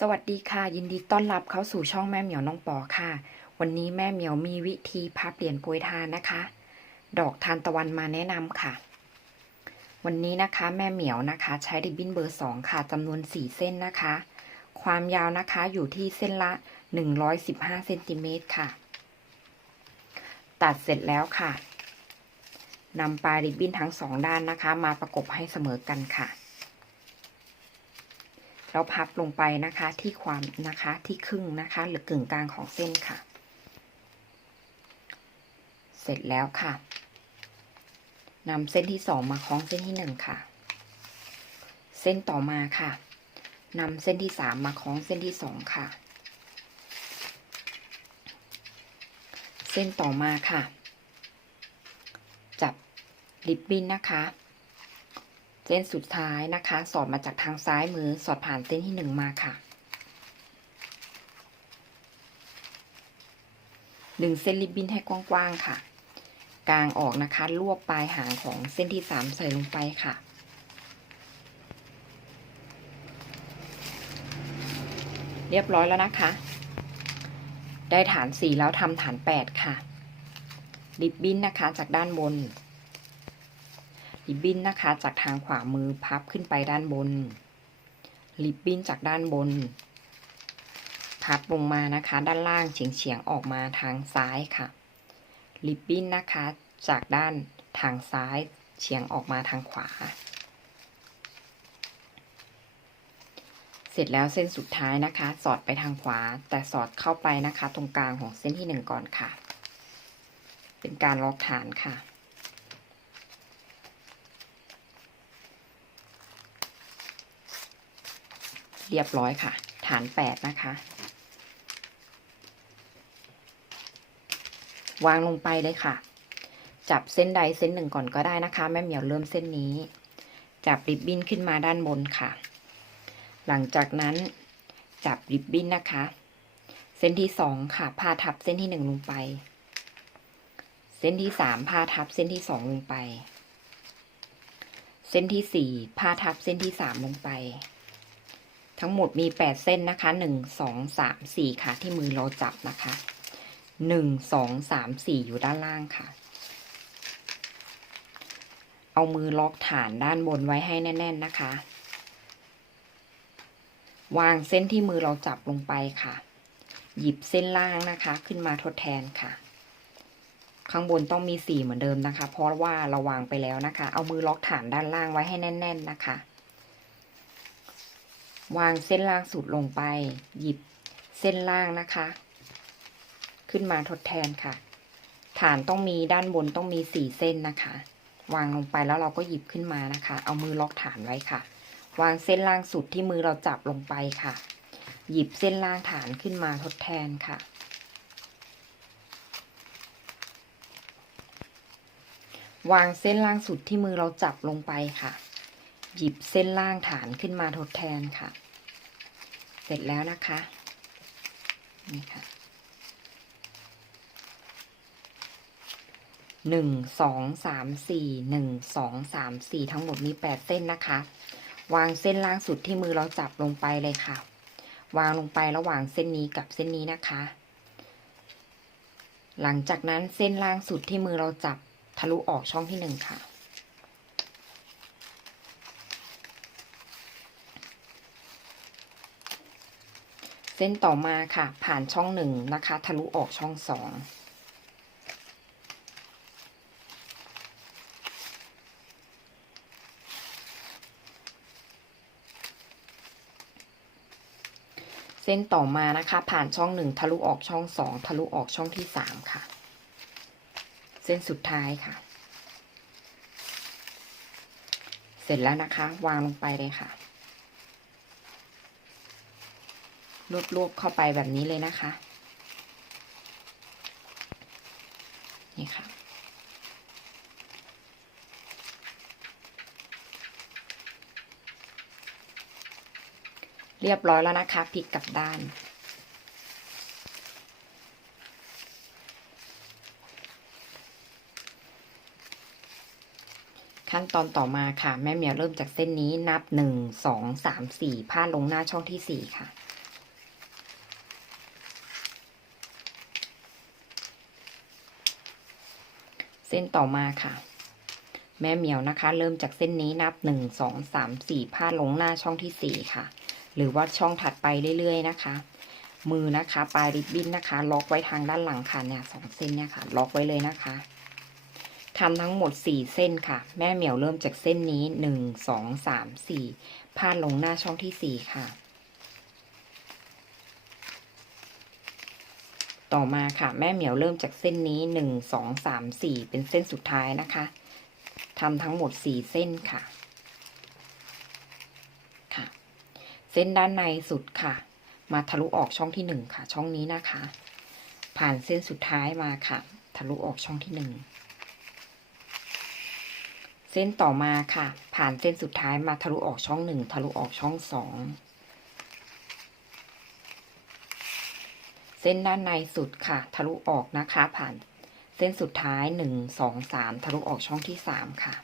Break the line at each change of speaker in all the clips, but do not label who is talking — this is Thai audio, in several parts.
สวัสดีค่ะ ยินดีต้อนรับเข้าสู่ช่องแม่เหมียวน้องปอค่ะ วันนี้แม่เหมียวมีวิธีพับเหรียญโปรยทานนะคะ ดอกทานตะวันมาแนะนำค่ะ วันนี้นะคะแม่เหมียวนะคะ ใช้ริบบิ้นเบอร์สองค่ะจำนวนสี่เส้นนะคะ ความยาวนะคะอยู่ที่เส้นละหนึ่งร้อยสิบห้าเซนติเมตรค่ะ ตัดเสร็จแล้วค่ะนำปลายริบบิ้นทั้งสองด้านนะคะ มาประกบให้เสมอกันค่ะ แล้วพับลงไปนะคะที่ความนะคะที่ครึ่งนะคะ หรือกึ่งกลางของเส้นค่ะ เสร็จแล้วค่ะนำเส้นที่สองมาคล้องเส้นที่หนึ่งค่ะ เส้นต่อมาค่ะนำเส้นที่สามมาคล้องเส้นที่สองค่ะ เส้นต่อมาค่ะ จับริบบิ้นนะคะ เส้นสุดท้ายนะคะ สอดมาจากทางซ้ายมือสอดผ่านเส้นที่หนึ่งมาค่ะดึงเส้นริบบิ้นให้กว้างๆค่ะ กลางออกนะคะรวบปลายหางของเส้นที่สามใส่ลงไปค่ะเรียบร้อยแล้วนะคะ ได้ฐานสี่แล้วทำฐานแปดค่ะ ริบบิ้นนะคะจากด้านบน ริบบิ้นนะคะจากทางขวามือพับขึ้นไปด้านบน ริบบิ้นจากด้านบน พับลงมานะคะ ด้านล่างเฉียงเฉียงๆออกมาทางซ้ายค่ะ ริบบิ้นนะคะจากด้านทางซ้ายเฉียงออกมาทางขวา เสร็จแล้วเส้นสุดท้ายนะคะ สอดไปทางขวา แต่สอดเข้าไปนะคะ ตรงกลางของเส้นที่หนึ่งก่อนค่ะ เป็นการล็อกฐานค่ะ เรียบร้อยค่ะ ฐานแปดนะคะ วางลงไปเลยค่ะ จับเส้นใดเส้นหนึ่งก่อนก็ได้นะคะ แม่เหมียวเริ่มเส้นนี้ จับริบบิ้นขึ้นมาด้านบนค่ะ หลังจากนั้นจับริบบิ้นนะคะ เส้นที่สองค่ะพาทับเส้นที่หนึ่งลงไป เส้นที่สามพาทับเส้นที่สองลงไป เส้นที่สี่พาทับเส้นที่สามลงไป ทั้งหมดมีแปดเส้นนะคะหนึ่งสองสามสี่ค่ะ ที่มือเราจับนะคะหนึ่งสองสามสี่อยู่ด้านล่างค่ะ เอามือล็อกฐานด้านบนไว้ให้แน่น ๆนะคะ วางเส้นที่มือเราจับลงไปค่ะ หยิบเส้นล่างนะคะ ขึ้นมาทดแทนค่ะ ข้างบนต้องมีสี่เหมือนเดิมนะคะ เพราะว่าเราวางไปแล้วนะคะ เอามือล็อกฐานด้านล่างไว้ให้แน่น ๆ นะคะ วางเส้นล่างสุดลงไป หยิบเส้นล่างนะคะ ขึ้นมาทดแทนค่ะ ฐานต้องมีด้านบนต้องมีสี่เส้นนะคะ วางลงไปแล้วเราก็หยิบขึ้นมานะคะ เอามือล็อกฐานไว้ค่ะ วางเส้นล่างสุดที่มือเราจับลงไปค่ะ หยิบเส้นล่างฐานขึ้นมาทดแทนค่ะ วางเส้นล่างสุดที่มือเราจับลงไปค่ะ หยิบเส้นล่างฐานขึ้นมาทดแทนค่ะ เสร็จแล้วนะคะ นี่ค่ะหนึ่งสองสามสี่หนึ่งสองสามสี่ทั้งหมดมีแปดเส้นนะคะ วางเส้นล่างสุดที่มือเราจับลงไปเลยค่ะ วางลงไประหว่างเส้นนี้กับเส้นนี้นะคะ หลังจากนั้นเส้นล่างสุดที่มือเราจับทะลุออกช่องที่หนึ่งค่ะ ส้นต่อมาค่ะ ผ่านช่องหนึ่งนะคะ ทะลุออกช่องสองเส้นต่อมานะคะ ผ่านช่องหนึ่งทะลุออกช่องสองทะลุออกช่องที่สามค่ะ เส้นสุดท้ายค่ะ เสร็จแล้วนะคะ วางลงไปเลยค่ะ รวบๆเข้าไปแบบนี้เลยนะคะ นี่ค่ะ เรียบร้อยแล้วนะคะพลิกกลับด้านขั้นตอนต่อมาค่ะ แม่เมียเริ่มจากเส้นนี้นับหนึ่งสองสามสี่พาดลงหน้าช่องที่สี่ค่ะ ส้นต่อมาค่ะ แม่เหมียวนะคะ เริ่มจากเส้นนี้นับหนึ่งสองสามสี่พาดลงหน้าช่องที่สี่ค่ะ หรือว่าช่องถัดไปเรื่อยๆนะคะ มือนะคะ ปลายริบบิ้นนะคะ ล็อกไว้ทางด้านหลังค่ะเนี่ยสองเส้นเนี่ยค่ะ ล็อกไว้เลยนะคะทำทั้งหมดสี่เส้นค่ะ แม่เหมียวเริ่มจากเส้นนี้หนึ่งสองสามสี่พาดลงหน้าช่องที่สี่ค่ะ ต่อมาค่ะ แม่เหมียวเริ่มจากเส้นนี้หนึ่งสองสามสี่เป็นเส้นสุดท้ายนะคะทำทั้งหมดสี่เส้นค่ะ ค่ะ เส้นด้านในสุดค่ะ มาทะลุออกช่องที่หนึ่งค่ะ ช่องนี้นะคะ ผ่านเส้นสุดท้ายมาค่ะ ทะลุออกช่องที่หนึ่งเส้นต่อมาค่ะ ผ่านเส้นสุดท้ายมาทะลุออกช่องหนึ่งทะลุออกช่องสอง เส้นด้านในสุดค่ะ ทะลุออกนะคะ ผ่านเส้นสุดท้ายหนึ่งสองสามทะลุออกช่องที่สามค่ะ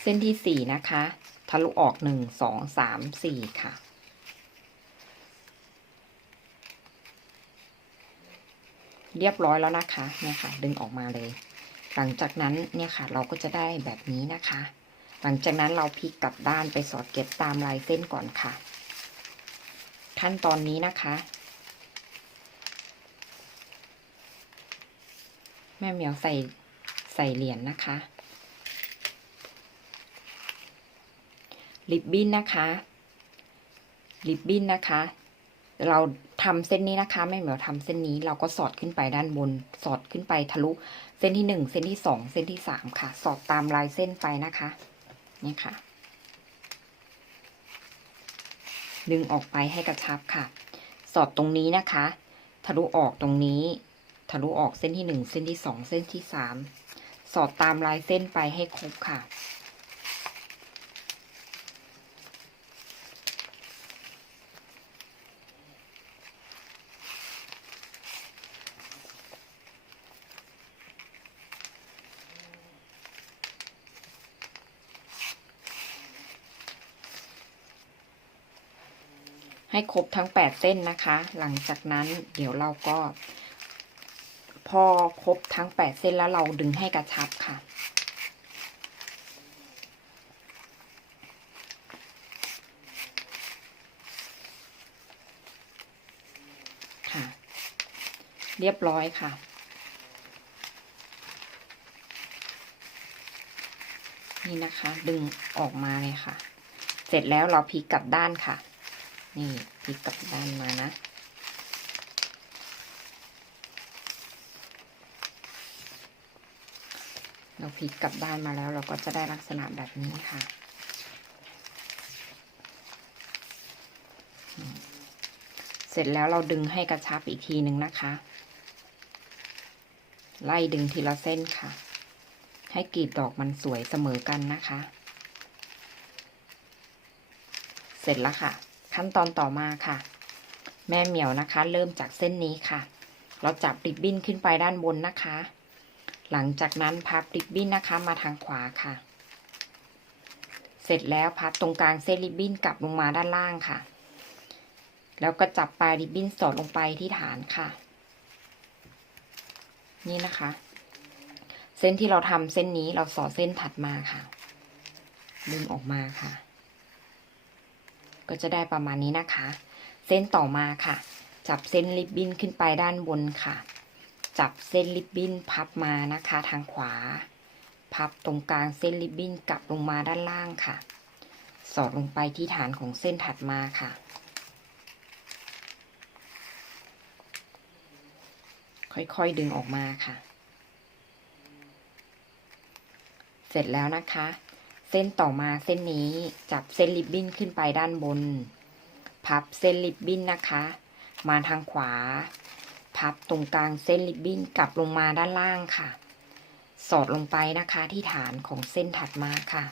เส้นที่สี่นะคะ ทะลุออกหนึ่งสองสามสี่ค่ะเรียบร้อยแล้วนะคะเนี่ยค่ะ ดึงออกมาเลย หลังจากนั้นเนี่ยค่ะ เราก็จะได้แบบนี้นะคะ หลังจากนั้นเราพลิกกลับด้านไปสอดเก็บตามลายเส้นก่อนค่ะ ขั้นตอนนี้นะคะ แม่เหมียวใส่ใส่เหรียญนะคะ ริบบิ้นนะคะ ริบบิ้นนะคะ เราทำเส้นนี้นะคะแม่เหมียวทำเส้นนี้เราก็สอดขึ้นไปด้านบน สอดขึ้นไปทะลุเส้นที่หนึ่งเส้นที่สองเส้นที่สามค่ะ สอดตามลายเส้นไปนะคะ นี่ค่ะ ดึงออกไปให้กระชับค่ะ สอดตรงนี้นะคะ ทะลุออกตรงนี้ ทะลุออกเส้นที่หนึ่งเส้นที่สองเส้นที่สามสอดตามลายเส้นไปให้ครบค่ะ ให้ครบทั้งแปดเส้นนะคะ หลังจากนั้นเดี๋ยวเราก็ พอครบทั้งแปดเส้นแล้วเราดึงให้กระชับค่ะ ค่ะ เรียบร้อยค่ะนี่นะคะ ดึงออกมาเลยค่ะ เสร็จแล้วเราพลิกกลับด้านค่ะ นี่พลิกกลับด้านมานะเราพลิกกลับด้านมาแล้วเราก็จะได้ลักษณะแบบนี้ค่ะ เสร็จแล้วเราดึงให้กระชับอีกทีหนึ่งนะคะ ไล่ดึงทีละเส้นค่ะ ให้กลีบดอกมันสวยเสมอกันนะคะ เสร็จแล้วค่ะ ขั้นตอนต่อมาค่ะ แม่เหมียวนะคะ เริ่มจากเส้นนี้ค่ะ เราจับริบบิ้นขึ้นไปด้านบนนะคะ หลังจากนั้นพับริบบิ้นนะคะมาทางขวาค่ะ เสร็จแล้วพับตรงกลางเส้นริบบิ้นกลับลงมาด้านล่างค่ะ แล้วก็จับปลายริบบิ้นสอดลงไปที่ฐานค่ะ นี่นะคะ เส้นที่เราทำเส้นนี้เราสอดเส้นถัดมาค่ะ ดึงออกมาค่ะ ก็จะได้ประมาณนี้นะคะ เส้นต่อมาค่ะ จับเส้นริบบิ้นขึ้นไปด้านบนค่ะ จับเส้นริบบิ้นพับมานะคะ ทางขวา พับตรงกลางเส้นริบบิ้นกลับลงมาด้านล่างค่ะ สอดลงไปที่ฐานของเส้นถัดมาค่ะ ค่อยๆดึงออกมาค่ะ เสร็จแล้วนะคะ เส้นต่อมาเส้นนี้จับเส้นริบบิ้นขึ้นไปด้านบน พับเส้นริบบิ้นนะคะ มาทางขวา พับตรงกลางเส้นริบบิ้นกลับลงมาด้านล่างค่ะ สอดลงไปนะคะที่ฐานของเส้นถัดมาค่ะ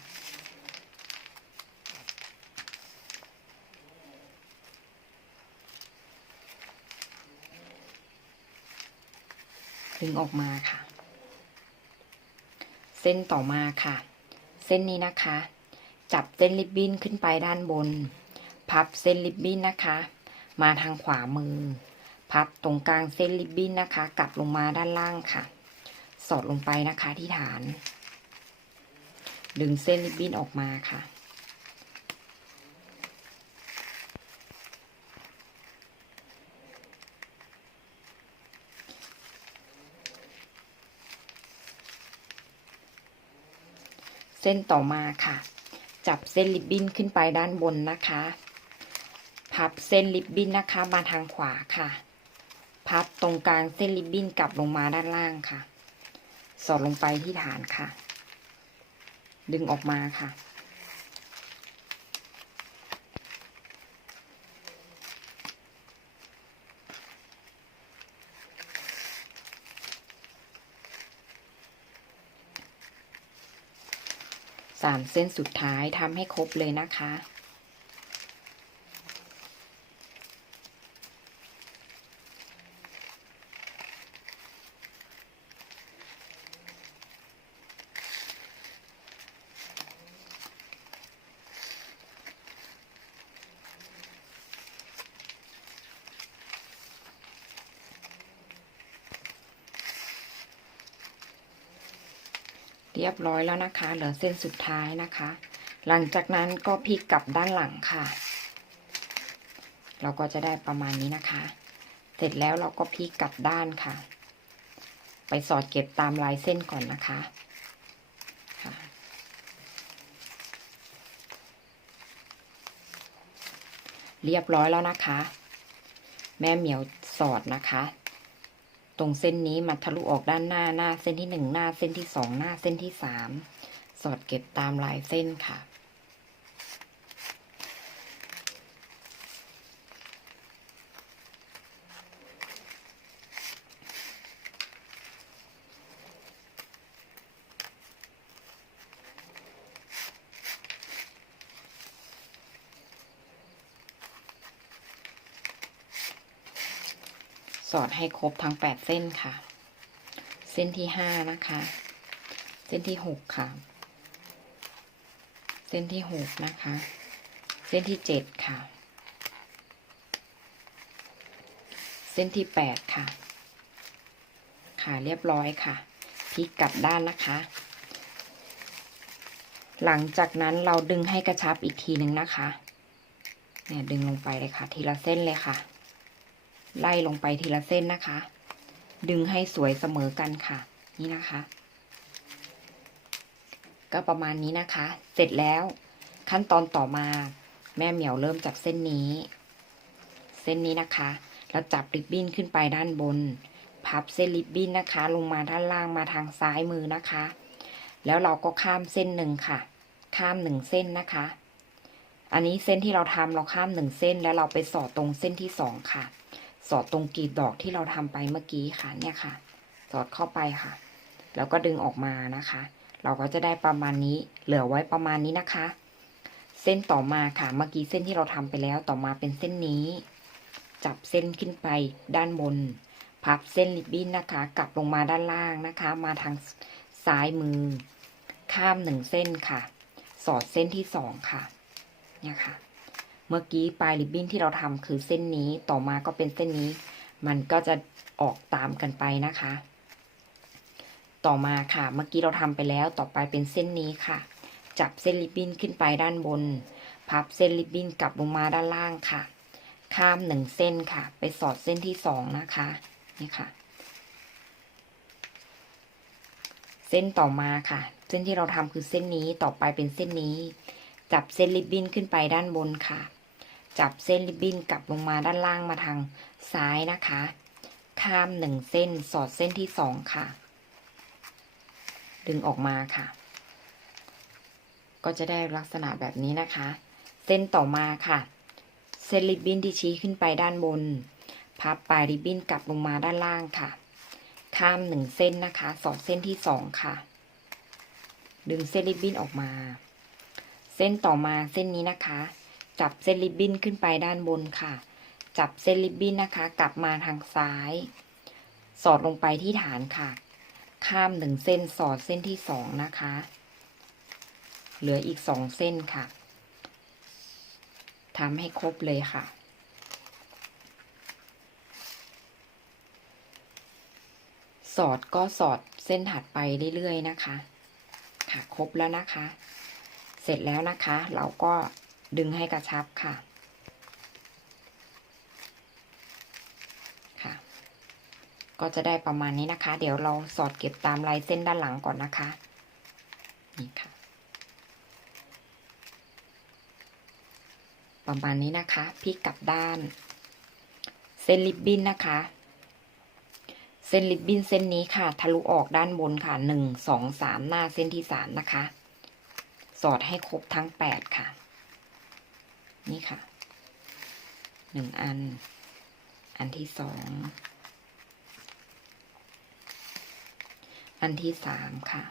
ดึงออกมาค่ะ เส้นต่อมาค่ะ เส้นนี้นะคะ จับเส้นริบบิ้นขึ้นไปด้านบน พับเส้นริบบิ้นนะคะ มาทางขวามือ พับตรงกลางเส้นริบบิ้นนะคะ กลับลงมาด้านล่างค่ะ สอดลงไปนะคะที่ฐาน ดึงเส้นริบบิ้นออกมาค่ะ ส้นต่อมาค่ะ จับเส้นริบบิ้นขึ้นไปด้านบนนะคะ พับเส้นริบบิ้นนะคะมาทางขวาค่ะ พับตรงกลางเส้นริบบิ้นกลับลงมาด้านล่างค่ะ สอดลงไปที่ฐานค่ะ ดึงออกมาค่ะ สามเส้นสุดท้ายทำให้ครบเลยนะคะ เรียบร้อยแล้วนะคะ เหลือเส้นสุดท้ายนะคะ หลังจากนั้นก็พลิกกลับด้านหลังค่ะ เราก็จะได้ประมาณนี้นะคะ เสร็จแล้วเราก็พลิกกลับด้านค่ะ ไปสอดเก็บตามลายเส้นก่อนนะคะค่ะเรียบร้อยแล้วนะคะ แม่เหมียวสอดนะคะ ตรงเส้นนี้มาทะลุออกด้านหน้าหน้าเส้นที่หนึ่งหน้าเส้นที่สองหน้าเส้นที่สามสอดเก็บตามลายเส้นค่ะ อดให้ครบทั้งแปดเส้นค่ะ เส้นที่ห้านะคะ เส้นที่หกค่ะ เส้นที่หกนะคะ เส้นที่เจ็ดค่ะ เส้นที่แปดค่ะ ค่ะเรียบร้อยค่ะพลิกกลับด้านนะคะ หลังจากนั้นเราดึงให้กระชับอีกทีหนึ่งนะคะเนี่ยดึงลงไปเลยค่ะ ทีละเส้นเลยค่ะ ไล่ลงไปทีละเส้นนะคะ ดึงให้สวยเสมอกันค่ะ นี่นะคะ ก็ประมาณนี้นะคะ เสร็จแล้วขั้นตอนต่อมาแม่เหมียวเริ่มจากเส้นนี้ เส้นนี้นะคะ แล้วจับริบบิ้นขึ้นไปด้านบน พับเส้นริบบิ้นนะคะ ลงมาด้านล่างมาทางซ้ายมือนะคะ แล้วเราก็ข้ามเส้นหนึ่งค่ะ ข้ามหนึ่งเส้นนะคะ อันนี้เส้นที่เราทำเราข้ามหนึ่งเส้น แล้วเราไปสอดตรงเส้นที่สองค่ะ สอดตรงกลีบดอกที่เราทำไปเมื่อกี้ค่ะเนี่ยค่ะ สอดเข้าไปค่ะ แล้วก็ดึงออกมานะคะ เราก็จะได้ประมาณนี้เหลือไว้ประมาณนี้นะคะ เส้นต่อมาค่ะเมื่อกี้เส้นที่เราทำไปแล้วต่อมาเป็นเส้นนี้ จับเส้นขึ้นไปด้านบน พับเส้นริบบิ้นนะคะ กลับลงมาด้านล่างนะคะ มาทางซ้ายมือ ข้ามหนึ่งเส้นค่ะ สอดเส้นที่สองค่ะ เนี่ยค่ะ เมื่อกี้ปลายริบบิ้นที่เราทำคือเส้นนี้ต่อมาก็เป็นเส้นนี้ มันก็จะออกตามกันไปนะคะ ต่อมาค่ะ เมื่อกี้เราทำไปแล้วต่อไปเป็นเส้นนี้ค่ะ จับเส้นริบบิ้นขึ้นไปด้านบน พับเส้นริบบิ้นกลับลงมาด้านล่างค่ะ ข้ามหนึ่งเส้นค่ะ ไปสอดเส้นที่สองนะคะนี่ค่ะ เส้นต่อมาค่ะ เส้นที่เราทำคือเส้นนี้ต่อไปเป็นเส้นนี้ จับเส้นริบบิ้นขึ้นไปด้านบนค่ะ จับเส้นริบบิ้นกลับลงมาด้านล่างมาทางซ้ายนะคะ ข้ามหนึ่งเส้นสอดเส้นที่สองค่ะ ดึงออกมาค่ะ ก็จะได้ลักษณะแบบนี้นะคะ เส้นต่อมาค่ะ เส้นริบบิ้นที่ชี้ขึ้นไปด้านบน พับปลายริบบิ้นกลับลงมาด้านล่างค่ะ ข้ามหนึ่งเส้นนะคะ สอดเส้นที่สองค่ะ ดึงเส้นริบบิ้นออกมา เส้นต่อมาเส้นนี้นะคะ จับเส้นริบบิ้นขึ้นไปด้านบนค่ะ จับเส้นริบบิ้นนะคะ กลับมาทางซ้าย สอดลงไปที่ฐานค่ะ ข้ามหนึ่งเส้นสอดเส้นที่สองนะคะ เหลืออีกสองเส้นค่ะทำให้ครบเลยค่ะสอดก็สอดเส้นถัดไปเรื่อยๆนะคะ ค่ะ ครบแล้วนะคะ เสร็จแล้วนะคะ เราก็ ดึงให้กระชับค่ะ ค่ะ ก็จะได้ประมาณนี้นะคะ เดี๋ยวเราสอดเก็บตามลายเส้นด้านหลังก่อนนะคะ นี่ค่ะ ประมาณนี้นะคะพลิกกลับด้าน เส้นริบบิ้นนะคะ เส้นริบบิ้นเส้นนี้ค่ะ ทะลุออกด้านบนค่ะหนึ่งสองสามหน้าเส้นที่สามนะคะ สอดให้ครบทั้งแปดค่ะ นี่ค่ะหนึ่งอัน อันที่สอง อันที่สามค่ะ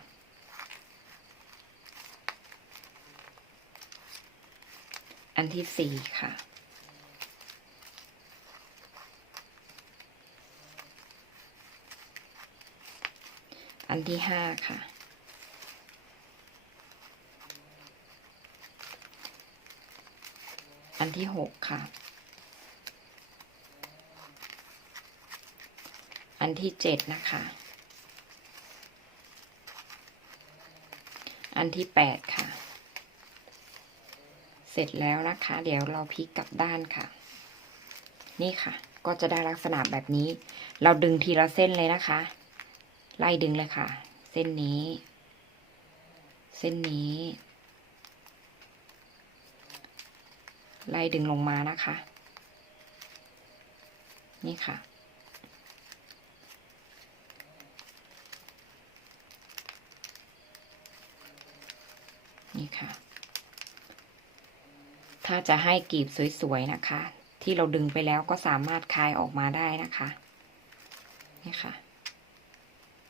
อันที่สี่ค่ะ อันที่ห้าค่ะ อันที่หกค่ะ อันที่เจ็ดนะคะ อันที่แปดค่ะ เสร็จแล้วนะคะ เดี๋ยวเราพลิกกลับด้านค่ะ นี่ค่ะ ก็จะได้ลักษณะแบบนี้ เราดึงทีละเส้นเลยนะคะ ไล่ดึงเลยค่ะ เส้นนี้ เส้นนี้ ไล่ดึงลงมานะคะ นี่ค่ะ นี่ค่ะ ถ้าจะให้กีบสวยๆนะคะ ที่เราดึงไปแล้วก็สามารถคลายออกมาได้นะคะ นี่ค่ะ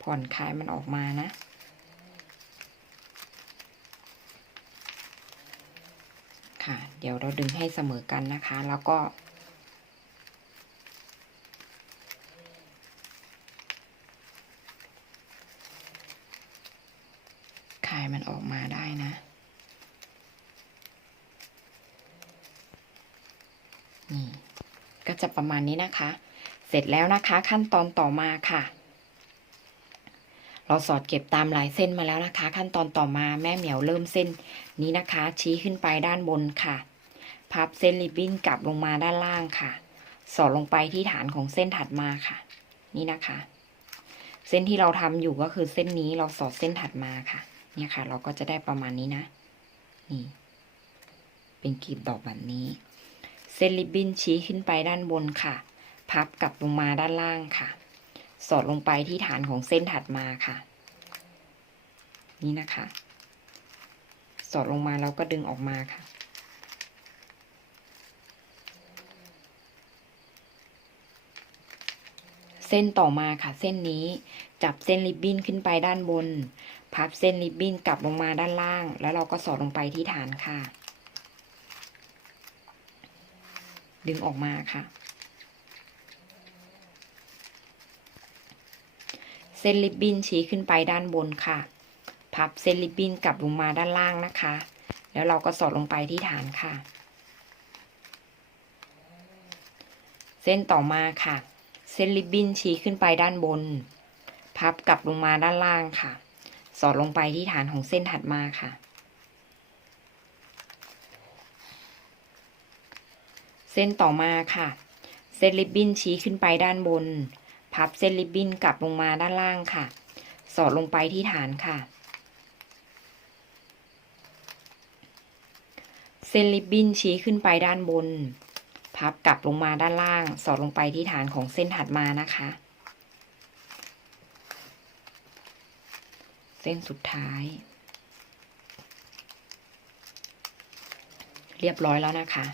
ผ่อนคลายมันออกมานะ ค่ะ เดี๋ยวเราดึงให้เสมอกันนะคะ แล้วก็คายมันออกมาได้นะ นี่ ก็จะประมาณนี้นะคะ เสร็จแล้วนะคะขั้นตอนต่อมาค่ะเราสอดเก็บตามลายเส้นมาแล้วนะคะ ขั้นตอนต่อมาแม่เหมียวเริ่มเส้นนี้นะคะ ชี้ขึ้นไปด้านบนค่ะ พับเส้นริบบิ้นกลับลงมาด้านล่างค่ะ สอดลงไปที่ฐานของเส้นถัดมาค่ะ นี่นะคะ เส้นที่เราทำอยู่ก็คือเส้นนี้เราสอดเส้นถัดมาค่ะ เนี่ยค่ะ เราก็จะได้ประมาณนี้นะ นี่ เป็นกลีบดอกแบบนี้ เส้นริบบิ้นชี้ขึ้นไปด้านบนค่ะ พับกลับลงมาด้านล่างค่ะ สอดลงไปที่ฐานของเส้นถัดมาค่ะ นี่นะคะ สอดลงมาแล้วก็ดึงออกมาค่ะ เส้นต่อมาค่ะ เส้นนี้ จับเส้นริบบิ้นขึ้นไปด้านบน พับเส้นริบบิ้นกลับลงมาด้านล่าง แล้วเราก็สอดลงไปที่ฐานค่ะ ดึงออกมาค่ะ เส้นริบบิ้นชี้ขึ้นไปด้านบนค่ะ พับเส้นริบบิ้นกลับลงมาด้านล่างนะคะ แล้วเราก็สอดลงไปที่ฐานค่ะ เส้นต่อมาค่ะ เส้นริบบิ้นชี้ขึ้นไปด้านบน พับกลับลงมาด้านล่างค่ะ สอดลงไปที่ฐานของเส้นถัดมาค่ะ เส้นต่อมาค่ะ เส้นริบบิ้นชี้ขึ้นไปด้านบน พับเส้นริบบิ้นกลับลงมาด้านล่างค่ะ สอดลงไปที่ฐานค่ะ เส้นริบบิ้นชี้ขึ้นไปด้านบน พับกลับลงมาด้านล่าง สอดลงไปที่ฐานของเส้นถัดมานะคะ เส้นสุดท้าย เรียบร้อยแล้วนะคะ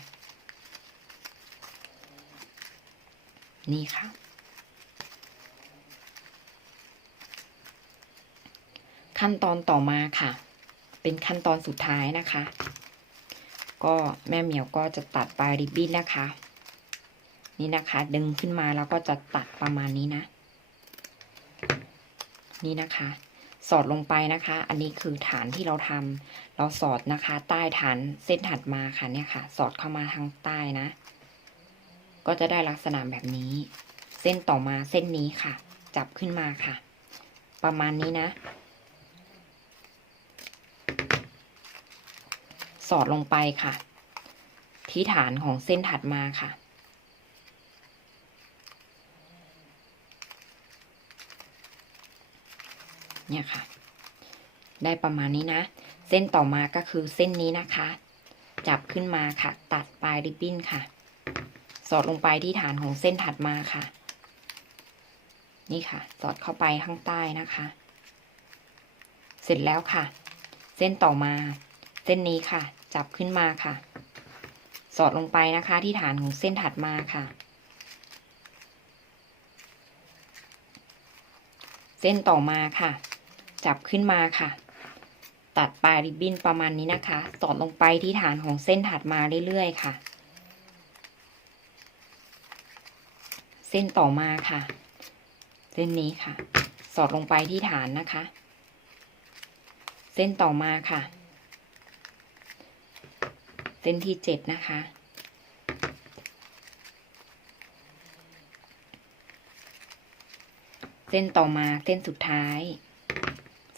นี่ค่ะ ขั้นตอนต่อมาค่ะ เป็นขั้นตอนสุดท้ายนะคะ ก็แม่เหมียวก็จะตัดปลายริบบิ้นนะคะ นี่นะคะ ดึงขึ้นมาแล้วก็จะตัดประมาณนี้นะ นี่นะคะ สอดลงไปนะคะ อันนี้คือฐานที่เราทำเราสอดนะคะ ใต้ฐานเส้นถัดมาค่ะเนี่ยค่ะ สอดเข้ามาทางใต้นะ ก็จะได้ลักษณะแบบนี้ เส้นต่อมาเส้นนี้ค่ะ จับขึ้นมาค่ะ ประมาณนี้นะ อดลงไปค่ะ ที่ฐานของเส้นถัดมาค่ะ เนี่ยค่ะ ได้ประมาณนี้นะ เส้นต่อมาก็คือเส้นนี้นะคะ จับขึ้นมาค่ะ ตัดปลายริบบิ้นค่ะ สอดลงไปที่ฐานของเส้นถัดมาค่ะ นี่ค่ะ สอดเข้าไปข้างใต้นะคะ เสร็จแล้วค่ะ เส้นต่อมาเส้นนี้ค่ะ จับขึ้นมาค่ะ สอดลงไปนะคะที่ฐานของเส้นถัดมาค่ะ เส้นต่อมาค่ะ จับขึ้นมาค่ะ ตัดปลายริบบิ้นประมาณนี้นะคะ สอดลงไปที่ฐานของเส้นถัดมาเรื่อยๆค่ะ เส้นต่อมาค่ะ เส้นนี้ค่ะ สอดลงไปที่ฐานนะคะ เส้นต่อมาค่ะ เส้นที่เจ็ดนะคะ เส้นต่อมาเส้นสุดท้าย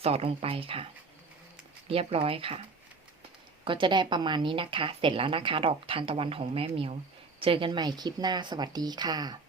สอดลงไปค่ะ เรียบร้อยค่ะ ก็จะได้ประมาณนี้นะคะ เสร็จแล้วนะคะ ดอกทานตะวันของแม่เหมียว เจอกันใหม่คลิปหน้าสวัสดีค่ะ